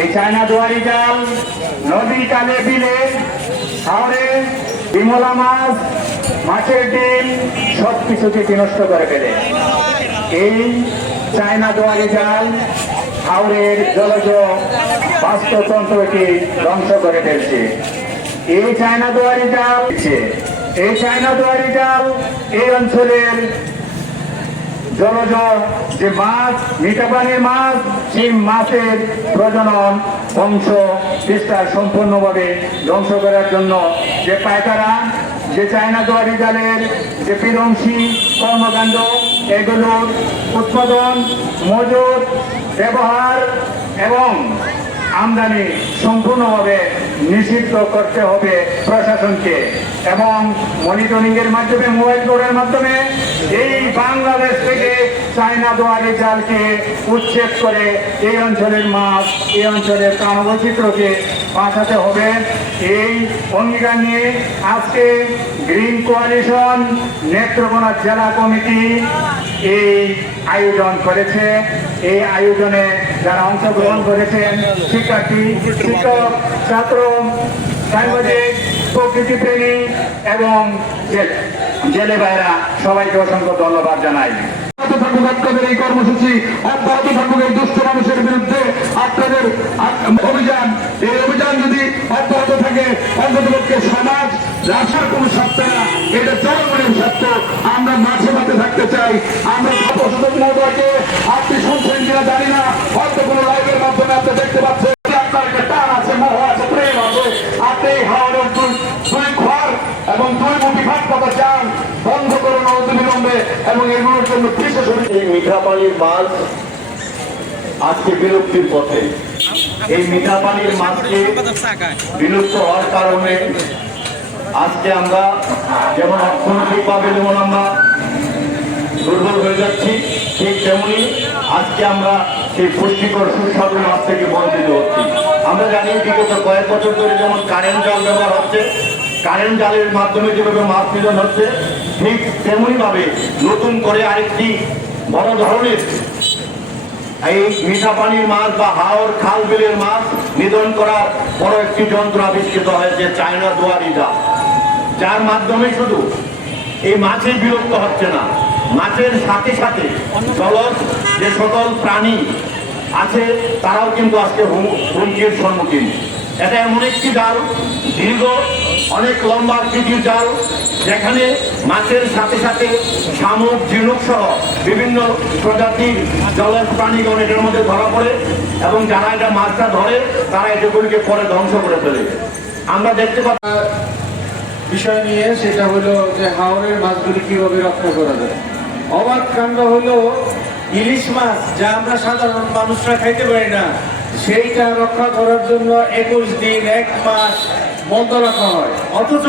এই চায়না দুয়ারি জাল নদী কালে বিলে, শহরে বিমলা মাছ, মাছের ডিম সব কিছুকে বিনষ্ট করে ফেলে। এই চায়না দুয়ারি জাল হাওড়ের জলজ বাস্তুতন্ত্রকে ধ্বংস করে ফেলছে। এই চায়না দুয়ারি জাল, এই চায়না দুয়ারি জাল এই অঞ্চলের জলজ যে মাছ মিঠা পানির মাছ সেই মাছের প্রজনন, বংশ বিস্তার সম্পূর্ণভাবে ধ্বংস করার জন্য যে পায়তারা, যে চায়না দোয়ারি জালের, যে বিধ্বংসী কর্মকাণ্ড, এগুলোর উৎপাদন মজুত ব্যবহার এবং আমদানি সম্পূর্ণভাবে নিষিদ্ধ করতে হবে প্রশাসনকে। এবং মনিটরিং এর মাধ্যমে মোবাইল কোডের মাধ্যমে এই বাংলাদেশ থেকে চায়না দোয়ারি জালকে উচ্ছেদ করে এই অঞ্চলের মাছ, এই অঞ্চলের প্রাণবৈচিত্র্যকে বাঁচাতে হবে। এই অঙ্গীকার নিয়ে আজকে গ্রিন কোয়ালিশন নেত্রকোনা জেলা কমিটি এই আয়োজন করেছে। এই আয়োজনে যারা অংশগ্রহণ করেছেন, শিক্ষার্থী, শিক্ষক, ছাত্র, সাংবাদিক, প্রকৃতি প্রেমী এবং জেলে ভাইরা, সবাইকে অসংখ্য ধন্যবাদ জানাই। আপনাদের এই কর্মসূচি? অব্যাহত থাকুক এই দুষ্ট মানুষের বিরুদ্ধে আপনাদের অভিযান। এই অভিযান যদি অব্যাহত থাকে, অন্ততপক্ষে সমাজ রাখার কোন সত্য না। এটা জনগণের সত্য। আমরা মাঝে মাঝে থাকতে চাই। আমরা মহোদয়কে আপনি শুনছেন কিনা জানি না। হয়তো কোনো লাইভের মাধ্যমে আপনি দেখতে পাচ্ছেন। এবং দুই মুঠি ভাত পাতা চান? এবং এগুলোর জন্য বিশেষ এই মিঠা পানির মাছ আজকে বিলুপ্তির পথে। এই মিঠা পানির মাছকে বিলুপ্ত হওয়ার কারণে আজকে আমরা যেমন অর্থনৈতিকভাবে যেমন আমরা দুর্বল হয়ে যাচ্ছি, ঠিক তেমনি আজকে আমরা সেই পুষ্টিকর সুস্বাদু মাছ থেকে বঞ্চিত হচ্ছি। আমরা জানি বিগত কয়েক বছর ধরে যেমন কারেন্ট জল ব্যবহার হচ্ছে কারেন্ট জালের মাধ্যমে যেভাবে মাছ নিধন হচ্ছে, ঠিক তেমনিভাবে নতুন করে আরেকটি বড় ধরনের এই মিঠা পানির মাছ বা হাওর খাল বিলের মাছ নিধন করার বড় একটি যন্ত্র আবিষ্কৃত হয়েছে চায়না দুয়ারি জাল। যার মাধ্যমে শুধু এই মাছের বিরক্ত হচ্ছে না, মাছের সাথে সাথে জলজ যে সকল প্রাণী আছে, তারাও কিন্তু আজকে হুম- হুমকির সম্মুখীন। এটা এমন একটি জাল, দীর্ঘ, অনেক লম্বা আকৃতির জাল, যেখানে মাছের সাথে সাথে শামুক, ঝিনুক সহ বিভিন্ন প্রজাতির জলের প্রাণীগণ এটার মধ্যে ধরা পড়ে এবং যারা এটা মাছটা ধরে, তারা এটাগুলিকে পরে ধ্বংস করে ফেলে। আমরা দেখতে পাচ্ছি বিষয় নিয়ে সেটা হলো যে হাওরের মাছগুলি কীভাবে রক্ষা করা যায়। অবাক কাণ্ড হলো ইলিশ মাছ, যা আমরা সাধারণ মানুষরা খাইতে পারি না। সেইটা রক্ষা করার জন্য একুশ দিন, এক মাস বন্ধ রাখা হয়। অথচ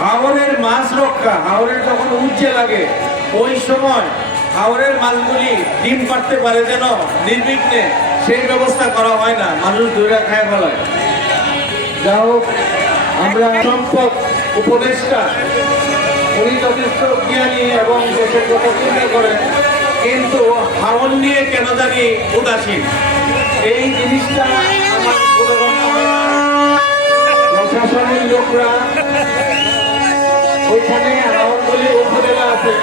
হাওরের মাছ রক্ষা, হাওরের যখন উজ্জে লাগে, ওই সময় হাওরের মাছগুলি ডিম পাড়তে পারে যেন নির্বিঘ্নে। সেই ব্যবস্থা করা হয় না, মানুষ দূরে খায় ফেলায়। যা হোক, আমরা সম্পদ উপদেষ্টা, উনি জ্ঞানী এবং দেশের কথা চিন্তা করেন। কিন্তু হাওন নিয়ে কেন জানি উদাসীন? এই জিনিসটা। প্রশাসনের লোকরা ওইখানে হাওনগুলি উপজেলা আছে।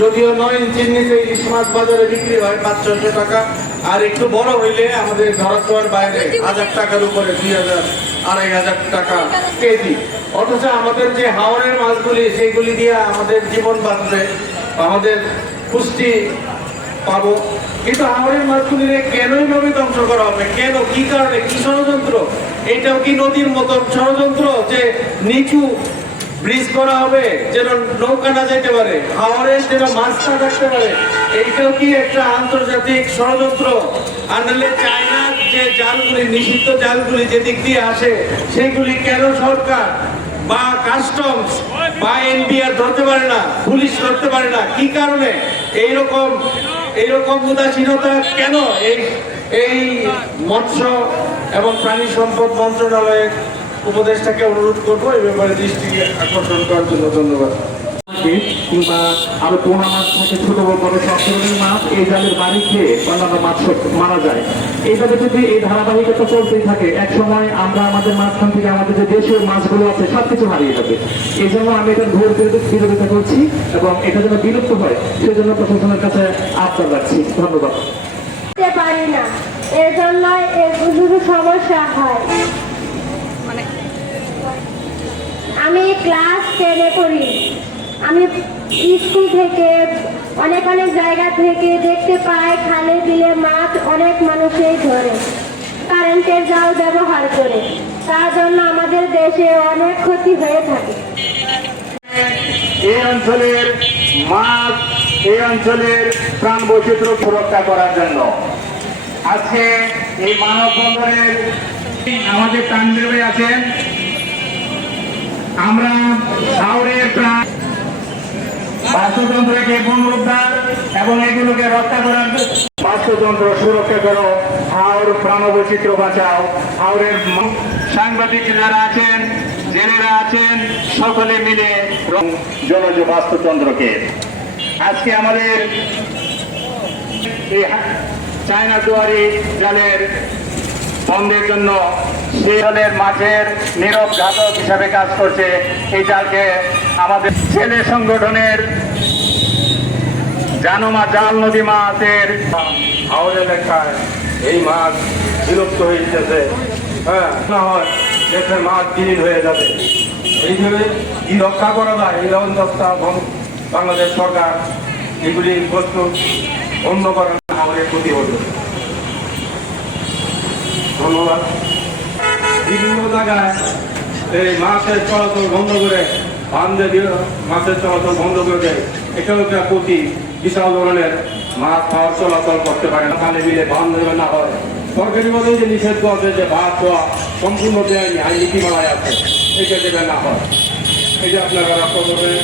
যদিও নয় ইঞ্চির নিচে ইলিশ মাছ বাজারে বিক্রি হয়, পাঁচ ছশো টাকা। আর একটু বড় হইলে আমাদের ধরাছোঁয়ার বাইরে হাজার টাকার উপরে দুই হাজার আড়াই হাজার টাকা কেজি। অথচ আমাদের যে হাওড়ের মাছগুলি সেগুলি দিয়ে আমাদের জীবন বাঁচবে আমাদের পুষ্টি পাবো। কিন্তু হাওড়ের মাছগুলি কেনই ভাবে ধ্বংস করা হবে? কেন? কি কারণে? কি ষড়যন্ত্র? এটাও কি নদীর মতন ষড়যন্ত্র যে নিচু ব্রিজ করা হবে, যেন নৌকা না যেতে পারে হাওড়ের যেন মাছ না থাকতে পারে। এইটাও কি একটা আন্তর্জাতিক ষড়যন্ত্র? আর নাহলে চায়নার যে জালগুলি, নিষিদ্ধ জালগুলি যেদিক দিয়ে আসে, সেগুলি কেন সরকার বা কাস্টমস বা এনবিআর ধরতে পারে না, পুলিশ ধরতে পারে না? কি কারণে? এইরকম এইরকম উদাসীনতা কেন এই এই মৎস্য এবং প্রাণী সম্পদ মন্ত্রণালয়ের উপদেষ্টাকে অনুরোধ করব এই ব্যাপারে দৃষ্টি আকর্ষণ করার জন্য ধন্যবাদ। কিংবা আরও পোনা মাছ থাকে ছোট বড় বড় সব ধরনের মাছ এই জালের বাড়ি খেয়ে অন্যান্য মাছ মারা যায়। এইভাবে যদি এই ধারাবাহিকতা চলতেই থাকে এক সময় আমরা আমাদের মাঝখান থেকে আমাদের যে দেশীয় মাছগুলো আছে হারিয়ে যাবে। এই জন্য আমি এটা ঘোর বিরোধিতা করছি এবং এটা যেন বিলুপ্ত হয় সেজন্য প্রশাসনের কাছে আবদার রাখছি ধন্যবাদ। পারি না। এর জন্য এগুলোর সমস্যা হয়। আমি ক্লাস টেনে পড়ি। আমি স্কুল থেকে অনেক অনেক জায়গা থেকে দেখতে পাই, খালে বিলে মাছ অনেক মানুষই ধরে। কারেন্টের জাল ব্যবহার করে। তার জন্য আমাদের দেশে অনেক ক্ষতি হয়ে থাকে। এই অঞ্চলের মাছ এই অঞ্চলের প্রাণ বৈচিত্র্য সুরক্ষা করার জন্য। আজকে এই মানববন্ধনের আমাদের প্রাণদেবী আছেন আমরা হাওড়ের প্রাণ বাস্তুতন্ত্রকে পুনরুদ্ধার এবং এগুলোকে রক্ষা করার বাস্তুতন্ত্র সুরক্ষা করো। হাওড় প্রাণ বৈচিত্র্য বাঁচাও হাওড়ের সাংবাদিক যারা আছেন, জেলেরা আছেন, সকলে মিলে জলজ বাস্তুতন্ত্রকে। আজকে আমাদের চায়না দুয়ারি জালের বন্ধের জন্য জালের মাছের নীরব ঘাতক হিসাবে কাজ করছে। এই জালকে আমাদের ছেলে সংগঠনের জানুমা জাল নদী মাছের হাওড় এলাকায় এই মাছ বিলুপ্ত হয়ে যেতেছে। হ্যাঁ না মাছ বিলীন হয়ে যাবে। এইভাবে কি রক্ষা করা যায়? এই ব্যবস্থা বং- বাংলাদেশ সরকার এগুলি বস্তু বন্ধ করার আমাদের ক্ষতি হতো ধন্যবাদ। বিভিন্ন জায়গায় এই মাছের চলাচল বন্ধ করে বান্ধে মাছের চলাচল বন্ধ করে দেয়, এটাও একটা ক্ষতি বিশাল ধরনের মাছ খাওয়ার চলাচল করতে পারে না। পানি বিলে বান না হয়। সরকারি ভাবে যে নিষেধ আছে যে ভাত খাওয়া সম্পূর্ণ দেয়নি, আইন নীতিমালায় আছে, এটা দেবে না হয়। এটা আপনারা করবেন